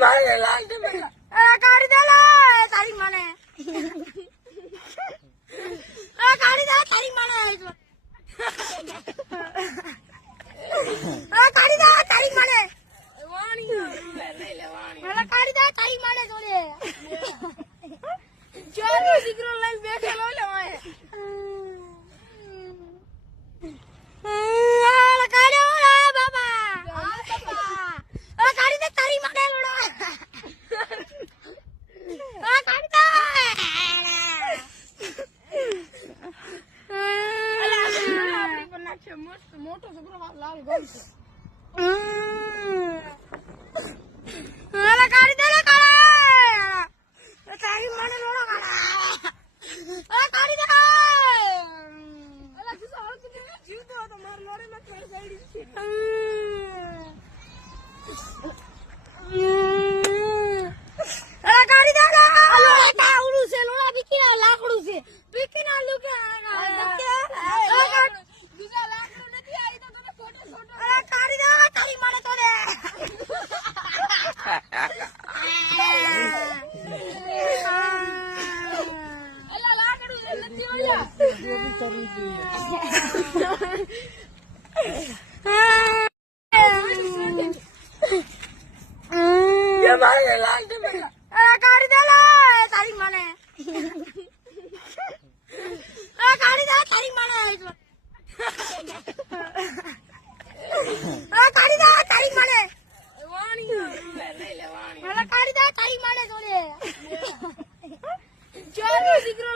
મારે લાલ દે કાઢી દે તારી મને કાઢી દે તારી મને કાઢી દે તારી મને કાઢી દે તારી મને જોડે ચોરી દીકરો લઈને બેઠેલો લે મોટો છોકરો લાલ ગોલ છે કાઢી દે તારી મને લોડો કાઢી દે જીવતો હતો મારા લોડે માં ખેડ ગઈ છે કાઢી દે આવડું છે લોડા બીકી લાકડું છે બીકી ના લુકે બીજા લાકડું નથી આવી તો તમે ફોટો કાઢી દે તારી મને તો દે અલા લાકડું નથી ઓલા જે બી કરવું જોઈએ મારે લાલ દે કાઢી દે તારી મને કાઢી દે તારી મને કાઢી દે તારી મને કાઢી દે તારી મને જોડે ચોરી દીકરો